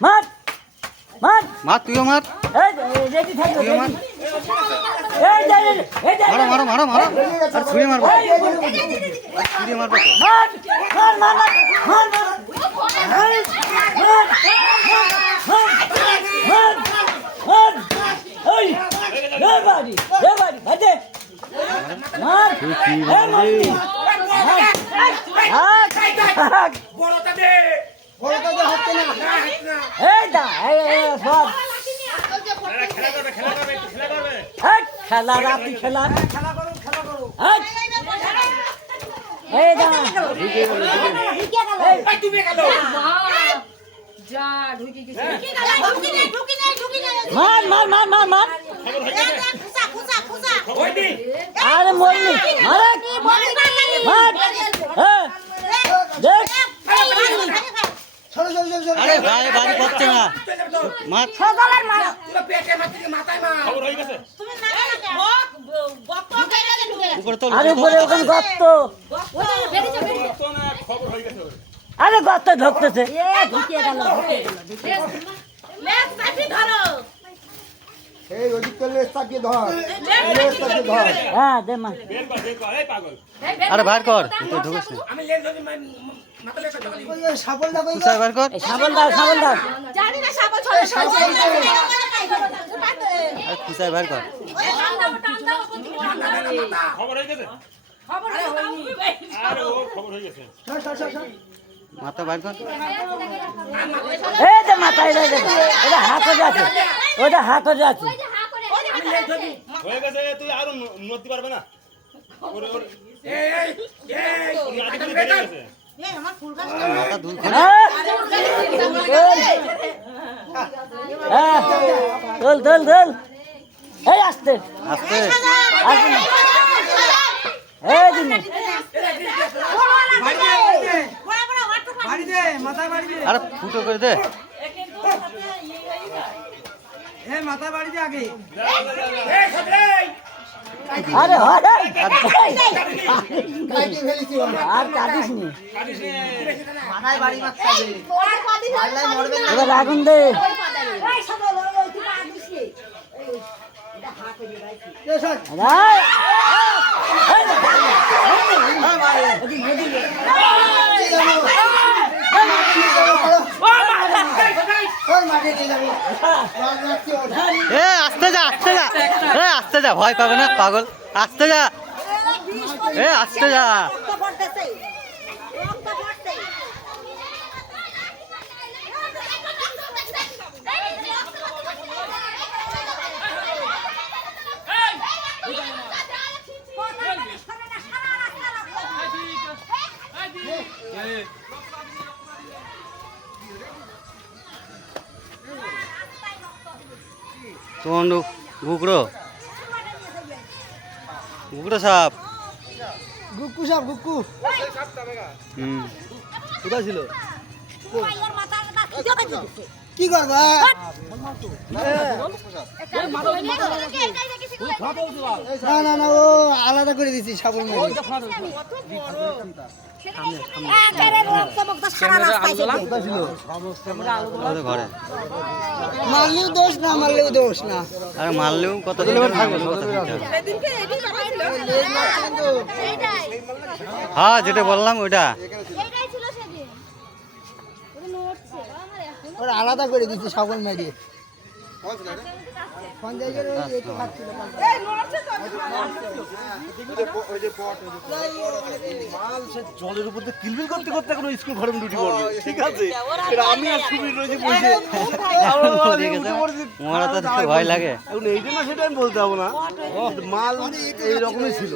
মার মার মার তুইও মার রেডি থাকো তুইও মার মারো মারো মারো মারো আর ছুঁড়ে মারবো ছুঁড়ে মারবো তো মার মার মার মার মার মার ওই রে বাড়ি ভাতে মার কি বড়টা দে হচ্ছে না এই দা এই সব খেলা রাতি খেলা এই দা মার মার মার মার মার আরে মরনি মার মার দেখ আরে ভাই বাড়ি করছে না মার উপরে তোল আরে উপরে ওখানে গর্ত আরে গর্ত ঢুকতেছে এই ওদিক করলে চাপিয়ে ধর লেজ চাপিয়ে ধর হ্যাঁ দে মা আরে বাইর কর তুই ঢুকিস না আমি লেজ যদি মাথা লেজ চাপালি ওই সাবলটা কই কুসাই বাইর কর এই শাবল দাও জানি না সাবল চলে আর কুসাই বাইর কর খবর হয়ে গেছে খবর হয়ে গেছে মাথা বাইর কর এই যে মাথায় রে এটা হাতে যাচ্ছে ওটা হাতে যাচ্ছে হয়ে গেছে তুই আর নড়তে পারবে না ওরে ওরে লাঠি করে বেড়ে গেছে মাথা দূর কর দোল এই আসতে আস্তে এই দিন আরে ফুটো করে দে আরে কাটি ফেলেছি আর কাটিস নি মাথায় বাড়ি মারতে হবে পাল্লাই মরবে না এবার আগুন দে এ আস্তে যা এ আস্তে যা ভয় পাবে না পাগল আস্তে যা এ আস্তে যা তোমরা গুকড়ো সাপ গুক্কু সাপ গুক্কু কোথায় ছিল কি করবা না না ও আলাদা করে দিছি সাবল মেরে ঘরে মারলেও দোষ না মারলেও দোষ না আরে মারলেও কত হ্যাঁ যেটা বললাম ওইটা ওরা আলাদা করে দিচ্ছি সাবল মেরিয়ে জলের উপর দিয়ে কিলবিল করতে করতে এখন স্কুল ঘরে ডিউটি করবে ঠিক আছে আমি আর সুবীর রয়েছে বসে মোরা তো ভয় লাগে এখন এইটা না সেটা আমি বলতে পারবো না মাল এইরকমই ছিল